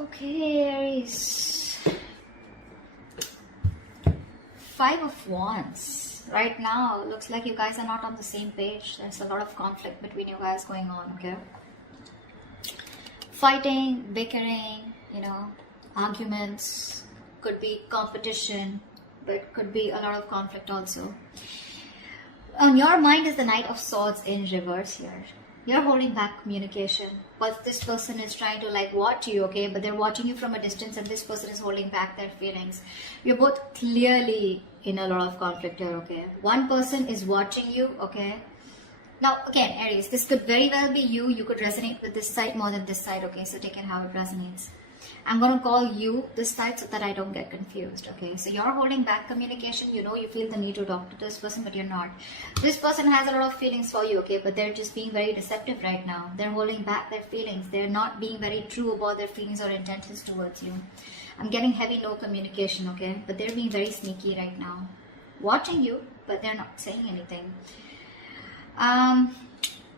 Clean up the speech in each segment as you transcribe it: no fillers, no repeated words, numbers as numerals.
Okay, Aries. Five of Wands. Right now, looks like you guys are not on the same page. There's a lot of conflict between you guys going on, okay? Fighting, bickering, arguments. Could be competition, but could be a lot of conflict also. On your mind is the Knight of Swords in reverse here. You're holding back communication, but this person is trying to watch you, okay? But they're watching you from a distance, and this person is holding back their feelings. You're both clearly in a lot of conflict here, okay? One person is watching you, okay? Now, again, Aries, this could very well be you. You could resonate with this side more than this side, okay? So take it how it resonates. I'm going to call you this side so that I don't get confused, okay? So you're holding back communication. You feel the need to talk to this person, but you're not. This person has a lot of feelings for you, okay? But they're just being very deceptive right now. They're holding back their feelings. They're not being very true about their feelings or intentions towards you. I'm getting heavy no communication, okay? But they're being very sneaky right now. Watching you, but they're not saying anything.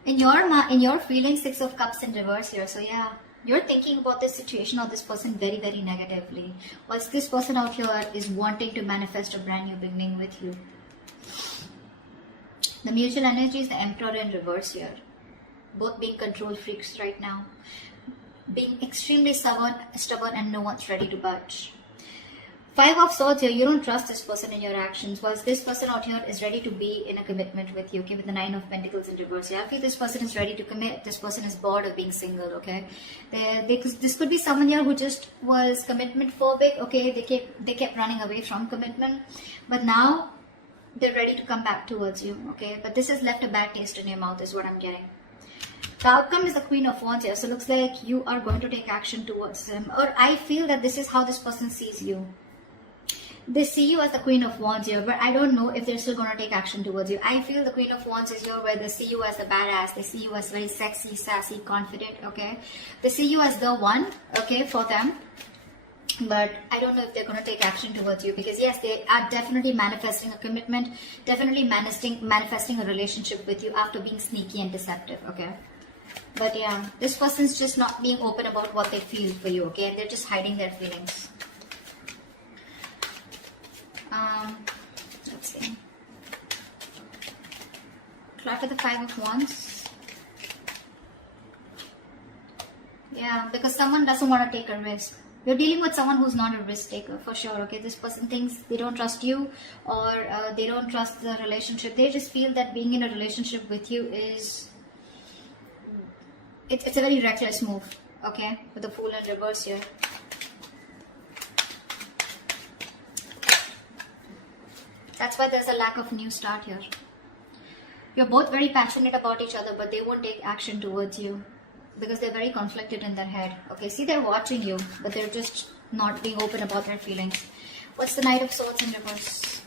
In your feelings, Six of Cups in reverse here. So yeah, you're thinking about this situation or this person very, very negatively. Whilst this person out here is wanting to manifest a brand new beginning with you. The mutual energy is the Emperor in reverse here. Both being control freaks right now. Being extremely stubborn and no one's ready to budge. Five of Swords here, you don't trust this person in your actions, whilst this person out here is ready to be in a commitment with you, okay, with the Nine of Pentacles in reverse. Yeah, I feel this person is ready to commit. This person is bored of being single, okay. This could be someone here who just was commitment phobic, okay. They kept running away from commitment, but now they're ready to come back towards you, okay. But this has left a bad taste in your mouth is what I'm getting. The outcome is the Queen of Wands here, so it looks like you are going to take action towards them, or I feel that this is how this person sees you. They see you as the Queen of Wands here, but I don't know if they're still going to take action towards you. I feel the Queen of Wands is here where they see you as the badass. They see you as very sexy, sassy, confident, okay? They see you as the one, okay, for them. But I don't know if they're going to take action towards you, because yes, they are definitely manifesting a commitment, definitely manifesting a relationship with you after being sneaky and deceptive, okay? But yeah, this person's just not being open about what they feel for you, okay? They're just hiding their feelings. Let's see. Try for the Five of Wands. Yeah, because someone doesn't want to take a risk. You're dealing with someone who's not a risk taker for sure, okay? This person thinks they don't trust you, or they don't trust the relationship. They just feel that being in a relationship with you is... It's a very reckless move, okay? With the Fool in reverse here. That's why there's a lack of new start here. You're both very passionate about each other, but they won't take action towards you because they're very conflicted in their head. Okay, see, they're watching you, but they're just not being open about their feelings. What's the Knight of Swords in reverse?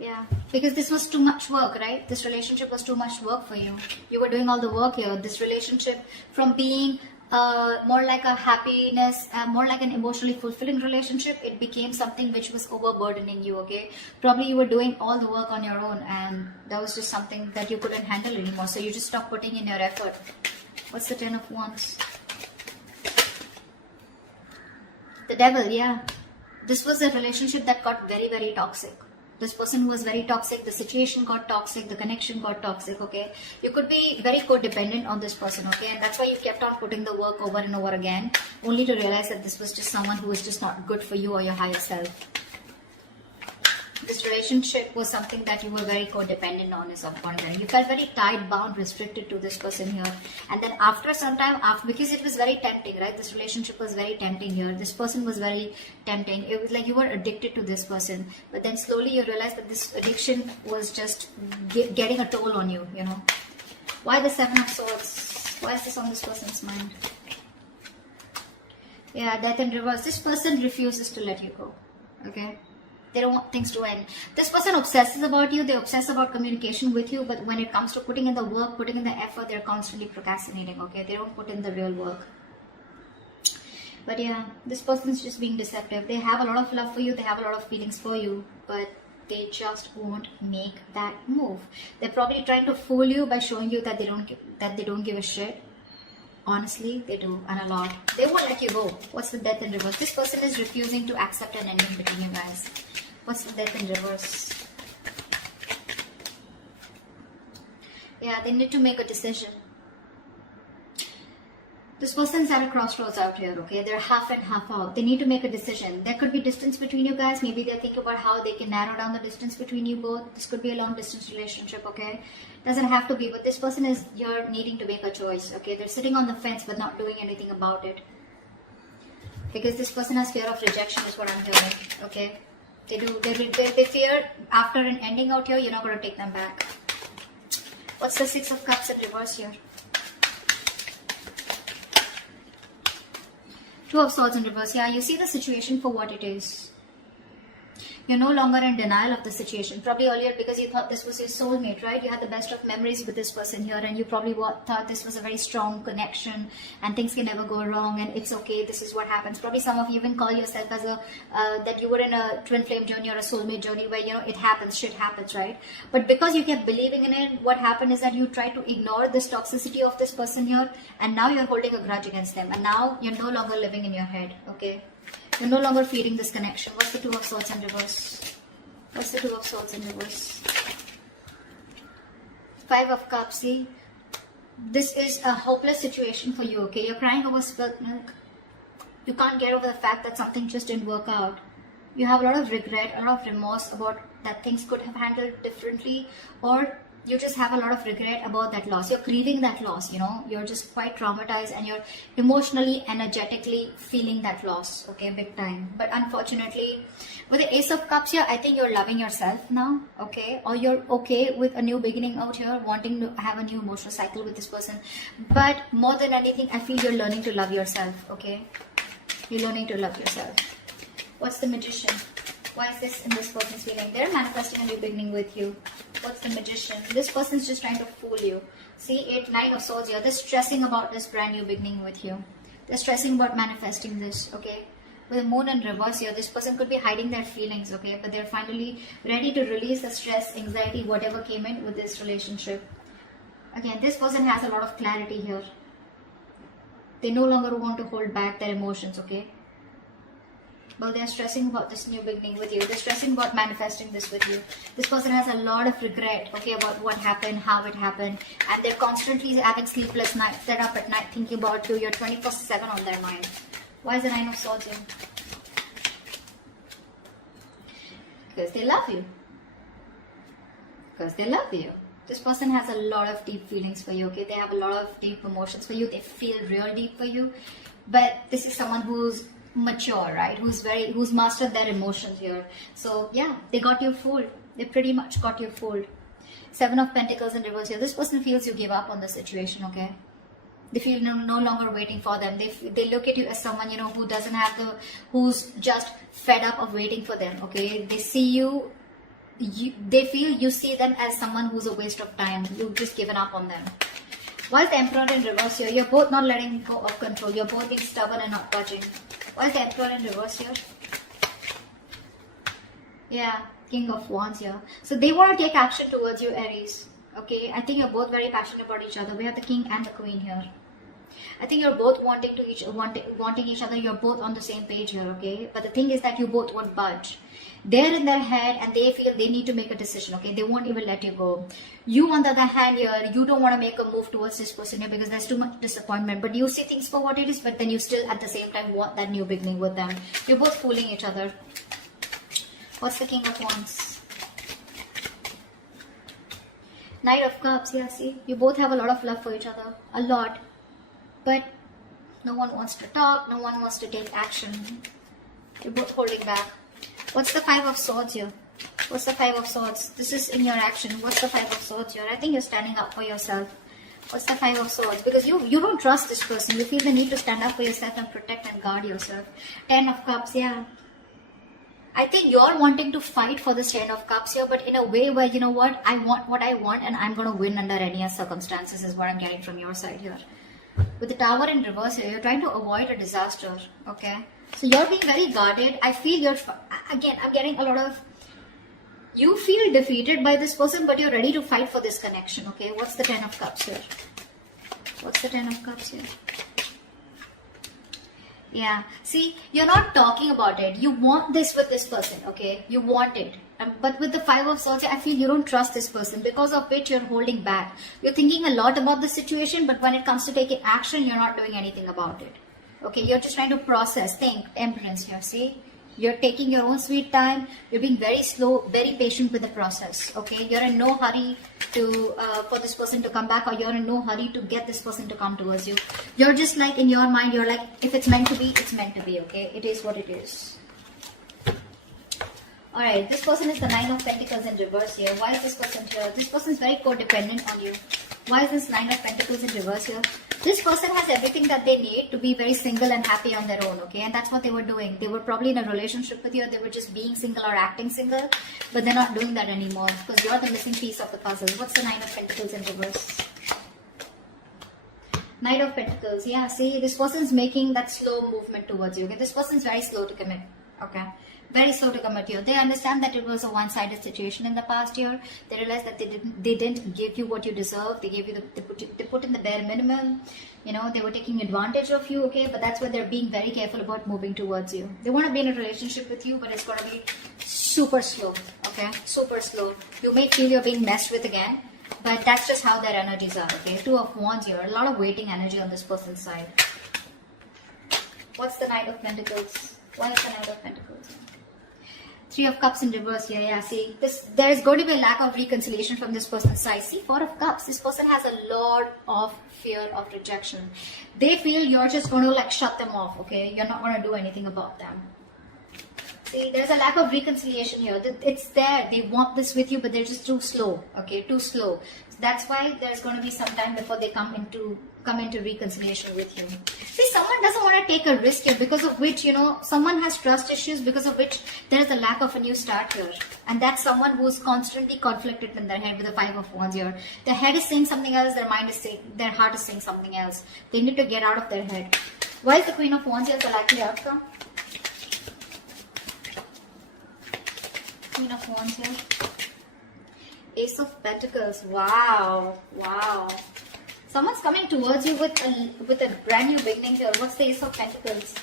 Yeah, because this was too much work, right? This relationship was too much work for you. You were doing all the work here. This relationship, from being more like a happiness, more like an emotionally fulfilling relationship, it became something which was overburdening you, okay? Probably you were doing all the work on your own, and that was just something that you couldn't handle anymore, so you just stopped putting in your effort. What's the Ten of Wands? The Devil, yeah. This was a relationship that got very, very toxic. This person was very toxic, the situation got toxic, the connection got toxic, okay? You could be very codependent on this person, okay? And that's why you kept on putting the work over and over again, only to realize that this was just someone who was just not good for you or your higher self. This relationship was something that you were very codependent on at some point. And you felt very tied, bound, restricted to this person here. And then after some time, because it was very tempting, right? This relationship was very tempting here. This person was very tempting. It was like you were addicted to this person. But then slowly you realized that this addiction was just getting a toll on you, Why the Seven of Swords? Why is this on this person's mind? Yeah, Death in reverse. This person refuses to let you go, okay? They don't want things to end. This person obsesses about you. They obsess about communication with you. But when it comes to putting in the work, putting in the effort, they're constantly procrastinating, okay? They don't put in the real work. But yeah, this person's just being deceptive. They have a lot of love for you. They have a lot of feelings for you. But they just won't make that move. They're probably trying to fool you by showing you that they don't give a shit. Honestly, they do, and a lot. They won't let you go. What's the death in reverse? This person is refusing to accept an ending between you guys. What's the death in reverse? Yeah, they need to make a decision. This person's at a crossroads out here, okay? They're half and half out. They need to make a decision. There could be distance between you guys. Maybe they're thinking about how they can narrow down the distance between you both. This could be a long distance relationship, okay? Doesn't have to be, but this person is here needing to make a choice, okay? They're sitting on the fence but not doing anything about it. Because this person has fear of rejection is what I'm hearing, okay? They do. They fear after an ending out here, you're not going to take them back. What's the Six of Cups in reverse here? Two of Swords in reverse. Yeah, you see the situation for what it is. You're no longer in denial of the situation. Probably earlier because you thought this was your soulmate, right? You had the best of memories with this person here and you probably thought this was a very strong connection and things can never go wrong and it's okay, this is what happens. Probably some of you even call yourself as a, that you were in a twin flame journey or a soulmate journey where, you know, it happens, shit happens, right? But because you kept believing in it, what happened is that you tried to ignore this toxicity of this person here and now you're holding a grudge against them and now you're no longer living in your head, okay? You're no longer feeding this connection. What's the Two of Swords in reverse? What's the Two of Swords in reverse? Five of Cups. See, this is a hopeless situation for you, okay? You're crying over spilt milk. You can't get over the fact that something just didn't work out. You have a lot of regret, a lot of remorse about that things could have handled differently, or you just have a lot of regret about that loss. You're grieving that loss, you know. You're just quite traumatized and you're emotionally, energetically feeling that loss, okay, big time. But unfortunately, with the Ace of Cups here, I think you're loving yourself now, okay? Or you're okay with a new beginning out here, wanting to have a new emotional cycle with this person. But more than anything, I feel you're learning to love yourself, okay? You're learning to love yourself. What's the Magician? Why is this in this person's feeling? They're manifesting a new beginning with you. What's the Magician? This person's just trying to fool you. See, Nine of Swords here. They're stressing about this brand new beginning with you. They're stressing about manifesting this, okay? With the Moon in reverse here, this person could be hiding their feelings, okay? But they're finally ready to release the stress, anxiety, whatever came in with this relationship. Again, this person has a lot of clarity here. They no longer want to hold back their emotions, okay? But they're stressing about this new beginning with you. They're stressing about manifesting this with you. This person has a lot of regret, okay, about what happened, how it happened. And they're constantly having sleepless nights. They're up at night thinking about you. You're 24/7 on their mind. Why is the Nine of Swords here? Because they love you. Because they love you. This person has a lot of deep feelings for you, okay? They have a lot of deep emotions for you. They feel real deep for you. But this is someone who's mature, right? Who's mastered their emotions here. So yeah, they got you fooled. They pretty much got you fooled. Seven of Pentacles in reverse here. This person feels you give up on the situation, okay? They feel no longer waiting for them. They look at you as someone, you know, who doesn't have who's just fed up of waiting for them, okay? They see you, they feel you see them as someone who's a waste of time. You've just given up on them. Why is the Emperor in reverse here? You're both not letting go of control. You're both being stubborn and not budging. Why is the Emperor in reverse here? Yeah, King of Wands here. So they want to take action towards you, Aries. Okay, I think you're both very passionate about each other. We have the King and the Queen here. I think you're both wanting each other. You're both on the same page here, okay? But the thing is that you both won't budge. They're in their head and they feel they need to make a decision, okay? They won't even let you go. You, on the other hand here, you don't want to make a move towards this person here because there's too much disappointment. But you see things for what it is, but then you still at the same time want that new beginning with them. You're both fooling each other. What's the King of Wands? Knight of Cups, yeah, see? You both have a lot of love for each other. A lot. But no one wants to talk. No one wants to take action. You're both holding back. What's the Five of Swords here? What's the Five of Swords? This is in your action. What's the Five of Swords here? I think you're standing up for yourself. What's the Five of Swords? Because you don't trust this person. You feel the need to stand up for yourself and protect and guard yourself. Ten of Cups, yeah. I think you're wanting to fight for this Ten of Cups here, but in a way where, you know what I want and I'm going to win under any circumstances is what I'm getting from your side here. With the Tower in reverse here, you're trying to avoid a disaster, okay? So you're being very guarded. I feel I'm getting a lot of, you feel defeated by this person, but you're ready to fight for this connection, okay? What's the Ten of Cups here? What's the Ten of Cups here? Yeah, see, you're not talking about it. You want this with this person, okay? You want it. But with the Five of Swords, I feel you don't trust this person, because of which you're holding back. You're thinking a lot about the situation, but when it comes to taking action, you're not doing anything about it. Okay, you're just trying to process, think, Temperance here, see? You're taking your own sweet time. You're being very slow, very patient with the process. Okay, you're in no hurry to for this person to come back, or you're in no hurry to get this person to come towards you. You're just like, in your mind, you're like, if it's meant to be, it's meant to be. Okay, it is what it is. All right, this person is the Nine of Pentacles in reverse here. Why is this person here? This person is very codependent on you. Why is this Nine of Pentacles in reverse here? This person has everything that they need to be very single and happy on their own, okay? And that's what they were doing. They were probably in a relationship with you, or they were just being single or acting single, but they're not doing that anymore because you're the missing piece of the puzzle. What's the Nine of Pentacles in reverse? Knight of Pentacles. Yeah, see, this person's making that slow movement towards you, okay? This person's very slow to commit, okay? Very slow to commit you. They understand that it was a one-sided situation in the past year. They realized that they didn't give you what you deserve. They gave you they put in the bare minimum. You know, they were taking advantage of you, okay? But that's why they're being very careful about moving towards you. They want to be in a relationship with you, but it's going to be super slow, okay? Super slow. You may feel you're being messed with again, but that's just how their energies are, okay? Two of Wands here. A lot of waiting energy on this person's side. What's the Knight of Pentacles? Why is the Knight of Pentacles? Three of Cups in reverse here. Yeah, see, there is going to be a lack of reconciliation from this person's side. See, Four of Cups. This person has a lot of fear of rejection. They feel you're just going to like shut them off, okay? You're not going to do anything about them. See, there's a lack of reconciliation here. It's there. They want this with you, but they're just too slow, okay? Too slow. So that's why there's going to be some time before they come into reconciliation with you. See, someone doesn't want to take a risk here, because of which, you know, someone has trust issues, because of which there is a lack of a new start here. And that's someone who's constantly conflicted in their head with the Five of Wands here. Their head is saying something else, their mind is saying, their heart is saying something else. They need to get out of their head. Why is the Queen of Wands here the likely outcome? Queen of Wands here. Ace of Pentacles. Wow. Wow. Someone's coming towards you with a brand new beginning here. What's the Ace of Pentacles?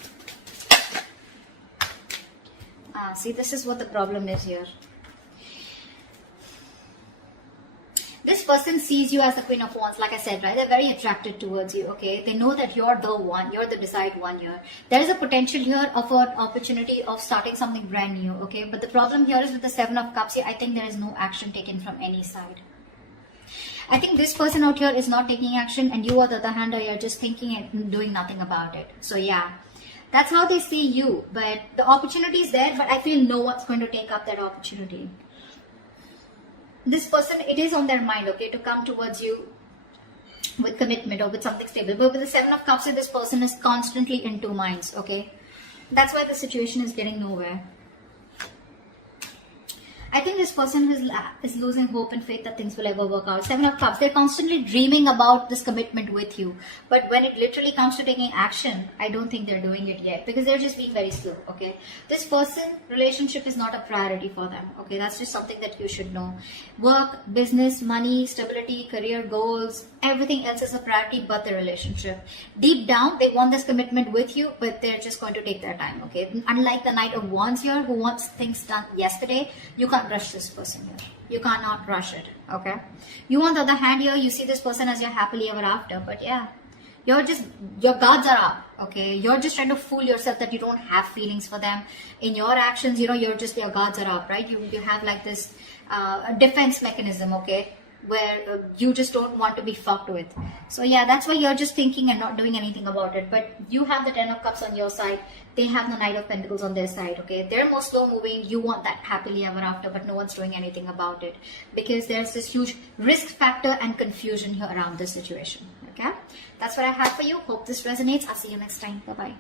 See, this is what the problem is here. This person sees you as the Queen of Wands, like I said, right? They're very attracted towards you, okay? They know that you're the one, you're the desired one here. There is a potential here of an opportunity of starting something brand new, okay? But the problem here is with the Seven of Cups here, I think there is no action taken from any side. I think this person out here is not taking action, and you, on the other hand, are just thinking and doing nothing about it. So yeah, that's how they see you. But the opportunity is there, but I feel no one's going to take up that opportunity. This person, it is on their mind, okay, to come towards you with commitment or with something stable. But with the Seven of Cups, this person is constantly in two minds, okay? That's why the situation is getting nowhere. I think this person is losing hope and faith that things will ever work out. Seven of Cups, they're constantly dreaming about this commitment with you. But when it literally comes to taking action, I don't think they're doing it yet, because they're just being very slow, okay? This person, relationship is not a priority for them, okay? That's just something that you should know. Work, business, money, stability, career goals, everything else is a priority but the relationship. Deep down, they want this commitment with you, but they're just going to take their time, okay? Unlike the Knight of Wands here, who wants things done yesterday, you can't rush this person here. You cannot rush it, okay? You, on the other hand, here, you see this person as your happily ever after, but yeah, your guards are up, okay? You're just trying to fool yourself that you don't have feelings for them. In your actions, you know, your guards are up, right? You have like this defense mechanism, okay? Where you just don't want to be fucked with. So yeah, that's why you're just thinking and not doing anything about it. But you have the Ten of Cups on your side. They have the Knight of Pentacles on their side, okay? They're more slow moving. You want that happily ever after, but no one's doing anything about it, because there's this huge risk factor and confusion here around this situation, okay? That's what I have for you. Hope this resonates. I'll see you next time. Bye-bye.